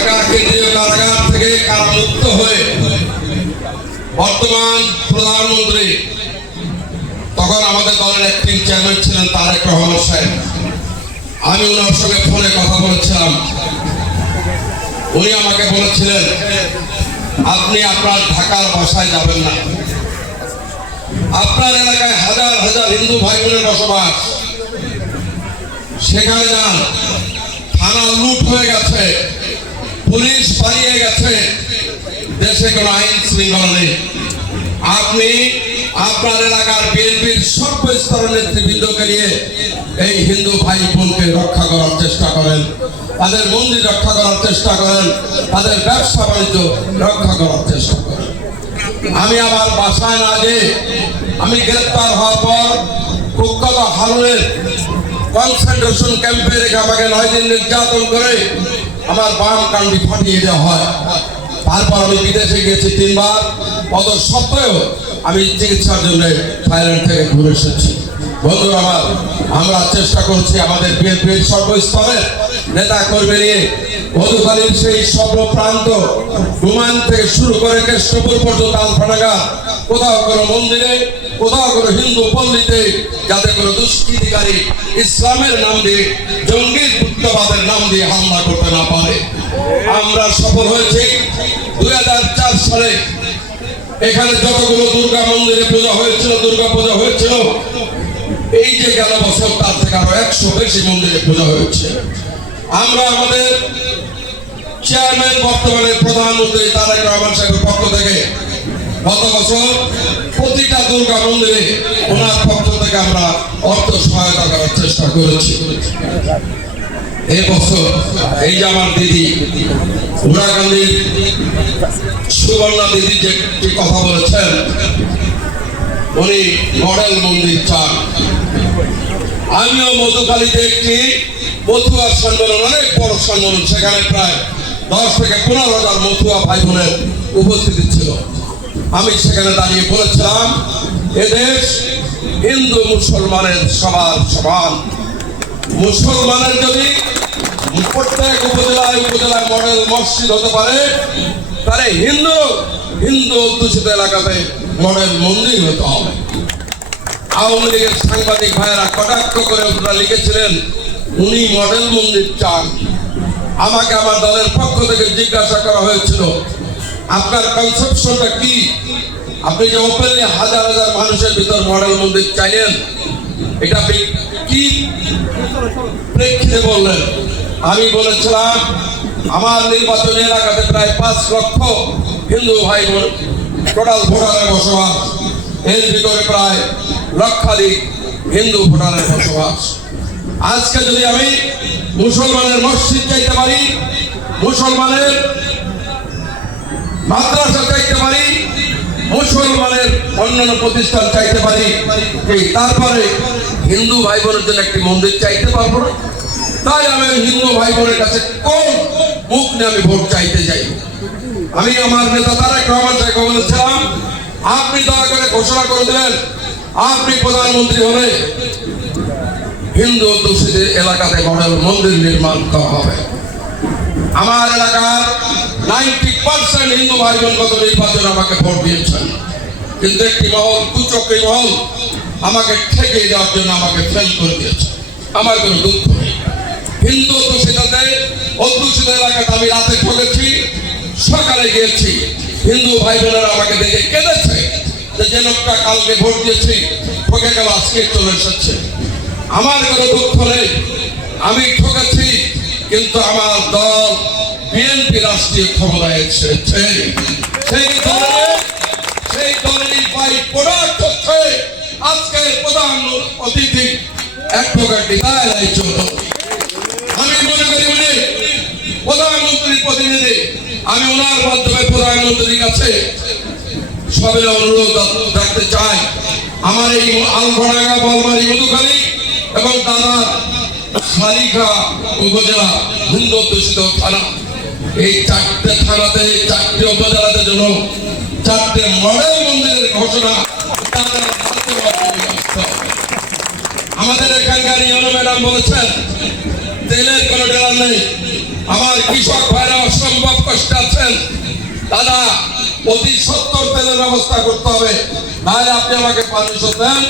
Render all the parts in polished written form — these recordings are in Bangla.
ঢাকা কেন্দ্রীয় কারাগার থেকে কারামুক্ত হয়ে বর্তমান প্রধানমন্ত্রী, তখন আমাদের দলের অ্যাক্টিং চেয়ারম্যান ছিলেন তারেক রহমান সাহেব। আমি ওনার সঙ্গে ফোনে কথা বলেছিলাম। উনি আমাকে বলেছিলেন, আপনি আপনার ঢাকার বাসায় যাবেন না, আপনার এলাকায় হাজার হাজার হিন্দু ভাই বোনের বসবাস, সেখানে যান। থানা লুট হয়ে গেছে, পুলিশ পালিয়ে গেছে, দেশে কোনো আইন শৃঙ্খলা নেই। আপনি আপনার এলাকার বিএনপির সর্বস্তরের নেতৃবৃন্দকে নিয়ে এই হিন্দু ভাই বোনকে রক্ষা করার চেষ্টা করেন, তাদের মন্দির রক্ষা করার চেষ্টা করেন, তাদের ব্যবসা বাণিজ্য রক্ষা করার চেষ্টা করেন। আমি আমার বাসায় না গিয়ে, আমি গ্রেপ্তার হওয়ার পর কুখ্যাত হারুনের কনসেন্ট্রেশন ক্যাম্পে রেখে আমাকে 9 দিন নির্যাতন করে আমার বাম কান্ডি ফাটিয়ে দেওয়া হয়। তারপর আমি বিদেশে গিয়েছি 3 বার, অত সত্ত্বেও আমি চিকিৎসার জন্য থাইল্যান্ড থেকে ঘুরে এসেছি। বন্ধুরা আমার, আমরা চেষ্টা করছি আমাদের বিএনপির সর্বস্তরের নেতা কর্মী নিয়ে মধুখালীর সেই সর্বপ্রান্ত ডুমান থেকে শুরু করে কেষ্টপুর পর্যন্ত আলফাডাঙ্গা, কোথাও কোনো মন্দিরে, কোথাও কোনো হিন্দু পল্লীতে যাতে কোনো দুষ্কৃতিকারী ইসলামের নাম দিয়ে, জঙ্গি যুদ্ধবাদের নাম দিয়ে হামলা করতে না পারে। আমরা সফল হয়েছি। 2004 সালে এখানে যতগুলো দুর্গা মন্দিরে পূজা হয়েছিল, দুর্গা পূজা হয়েছিল, এই যে গেল বছর তার থেকে আরো 100 বেশি মন্দিরে পূজা হয়েছে। আমরা আমাদের চেয়ারম্যান, বর্তমানে প্রধানমন্ত্রী তারেক রহমান সাহেবের পক্ষ থেকে গত বছর প্রতিটা দুর্গা মন্দিরে ওনার পক্ষ থেকে আমরা অর্থ সহায়তা করার চেষ্টা করেছি। এই বছর এই যে আমার দিদি উড়াকান্দির সুবর্ণা দিদি যে কথা বলেছেন, উনি মডেল মন্দির চান। আমিও মধুখালীতে একটি মথুয়া সম্মেলন, অনেক বড় সম্মেলন, সেখানে প্রায় 10 থেকে 15,000 মথুয়া ভাই বোনের উপস্থিতি ছিল। আমি সেখানে দাঁড়িয়ে বলেছিলাম, এদেশ হিন্দু মুসলমানের সবার সমান। মুসলমানের যদি প্রত্যেক উপজেলায় উপজেলায় মডেল মসজিদ হতে পারে, তাহলে হিন্দু অধ্যুষিত এলাকাতে মডেল মন্দির হতে হবে। আওয়ামী লীগের সাংবাদিক ভাইয়েরা কটাক্ষ করে ওনারা লিখেছিলেন উনি মডেল মন্দির চান। আমাকে আমার দলের পক্ষ থেকে জিজ্ঞাসা করা হয়েছিল, আপনার কনসেপশনটা কি? আপনি যে ওপেনলি হাজার হাজার মানুষের ভিতর মডেল মন্দির চাইলেন, এটা কি প্রেক্ষিতে বললেন? আমি বলেছিলাম, আমার নির্বাচনী এলাকাতে প্রায় 5 লক্ষ হিন্দু ভাই বোন টোটাল ভোটারের বসবাস, এর ভিতরে প্রায় লক্ষাধিক হিন্দু ভোটারের বসবাস। আজকে যদি আমি মুসলমানের মসজিদ চাইতে পারি, মুসলমানের মাদ্রাসা চাইতে পারি, মুসলমানের অন্যান্য প্রতিষ্ঠান চাইতে পারি, তারপরে হিন্দু ভাই বোনের জন্য একটি মন্দির চাইতে পারবো না? তাই আমি হিন্দু ভাই বোনের কাছে কোন মুখ নিয়ে আমি ভোট চাইতে যাই? আমি আমার নেতা তারেক রহমান সাহেবকে বলেছিলাম, আপনি দয়া করে ঘোষণা করে দিলেন আপনি প্রধানমন্ত্রী হলে হিন্দু অধ্যুষিত এলাকাতে মডেল মন্দির নির্মাণ করা হবে। আমার এলাকার 90% হিন্দু ভাই বোন গত নির্বাচনে আমাকে ভোট দিয়েছেন, কিন্তু একটি মহল, কুচক্রী মহল, আমাকে ঠেকিয়ে দেওয়ার জন্য আমাকে ফেল করে দিয়েছে। আমার কোনো দুঃখ নেই। হিন্দু অধ্যুষিত এলাকাতে আমি রাতে ঠকেছি, সকালে গিয়েছি, হিন্দু ভাই বোনেরা আমাকে দেখে কেঁদেছে যে লোকটা কালকে ভোট দিয়েছি ঠকে গেল, আজকে চলে এসেছে। আমার কোনো দুঃখ নেই, আমি ঠকেছি, কিন্তু আমার দল বিএনপি রাষ্ট্রীয় ক্ষমতায় এসেছে। সেই দলেরই বাই প্রোডাক্ট হচ্ছে আজকের প্রধান অতিথি অ্যাডভোকেট নিতাই চৌধুরী। আমি মনে করি উনি প্রধানমন্ত্রীর প্রতিনিধি। আমি ওনার মাধ্যমে প্রধানমন্ত্রীর কাছে সবে অনুরোধ রাখতে চাই, আমার এই আলফাডাঙ্গা, বলমারী, মধুখালী এবং দানার শালিখা উপজেলা হিন্দু অধ্যুষিত থানা, এই 4টে থানাতে, 4টে উপজেলাতে জন্য 4টে মডেল মন্দিরের ঘোষণা আমাদের এখানকার ইউনো ম্যাডাম বলেছেন তেলের কোনো ডলার নেই। আমার কৃষক ভাইরা অসম্ভব কষ্টে আছেন, দাদা অতি সত্তর তেলের ব্যবস্থা করতে হবে, নাহলে আপনি আমাকে পারমিশন দেন,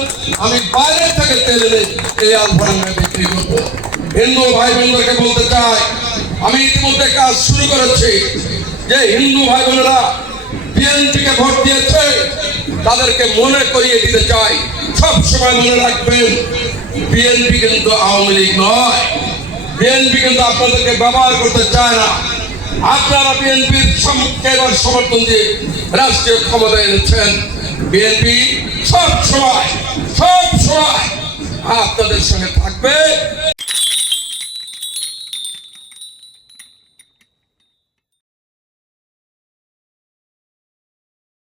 আমি বাইরে থেকে তেল এনে এই আলফাডাঙ্গায় বিক্রি করবো। হিন্দু ভাই বোনদেরকে বলতে চাই, আমি ইতিমধ্যে কাজ শুরু করেছি, যে হিন্দু ভাই বোনেরা বিএনপিকে ভোট দিয়েছে তাদেরকে মনে করিয়ে দিতে চাই, সব সময় মনে রাখবেন বিএনপি কিন্তু আওয়ামী লীগ নয়, বিএনপি কিন্তু আপনাদেরকে ব্যবহার করতে চায় না। আপনারা বিএনপির এবার সমর্থন দিয়ে রাষ্ট্রীয় ক্ষমতায় এনেছেন, বিএনপি সব সময় আপনাদের সঙ্গে থাকবে।